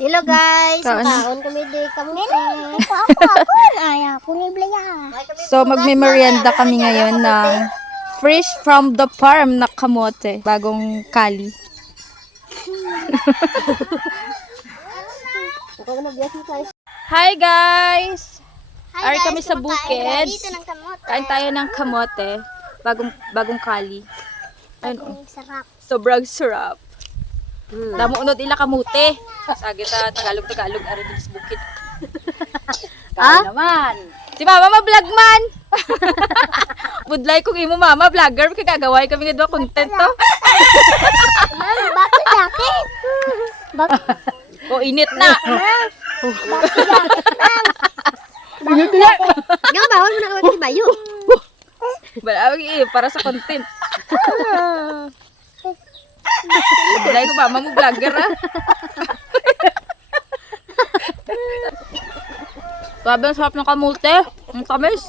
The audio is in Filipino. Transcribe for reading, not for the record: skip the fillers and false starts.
Hello guys, Kaon. kaon kami di kami. Ako. Ay, ako ni Blaya. So magme-merienda kami ngayon ng fresh from the farm na kamote, bagong kali. Hi guys! Ari kami sa bukid. Dito ng kamot. Kain tayo ng kamote, bagong kali. Ayun, oh. Sarap. Sobrang sarap. Damo unod ila kamote. Sagit sa Tagalog ari dito sa bukid. Ah? Naman. Si Mama ma-vlog man. Budlay kung imo mama vlogger kay gagaway kami nga content to. Bakit bakit? Bakit? O init na. Yung bawal mo na kawat si Bayo. Balawig para sa content. Budlay ko mama mo vlogger ah. Sabi ang sarap ng kamote. Ang tamis.